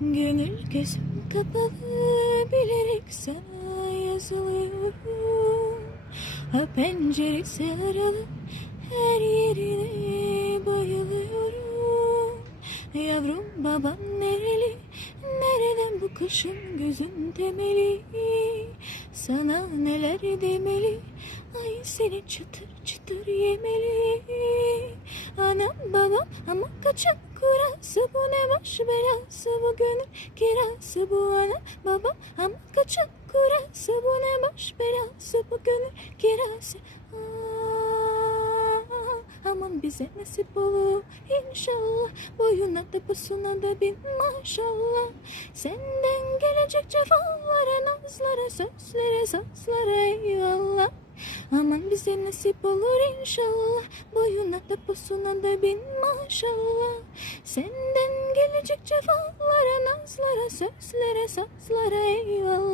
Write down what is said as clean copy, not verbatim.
Gönül gözüm kapalı, bilerek sana yazılıyorum. Ha penceresi aralı, her yerine bayılıyorum. Yavrum baban nereli, nereden bu kışın gözün temeli? Sana neler demeli, ay seni çıtır çıtır yemeli. Anam babam ama kaçak kurası, bu ne baş belası, bu gönül kirası. Bu anam babam ama kaçak kurası, bu ne baş belası, bu gönül kirası. Aman bize nasip olur inşallah, boyuna da posuna da bin maşallah. Senden gelecek cefalara, nazlara, sözlere, sazlara eyvallah. Aman bize nasip olur inşallah, boyuna da posuna da bin maşallah. Senden gelecek cefalara, nazlara, sözlere, sazlara eyvallah.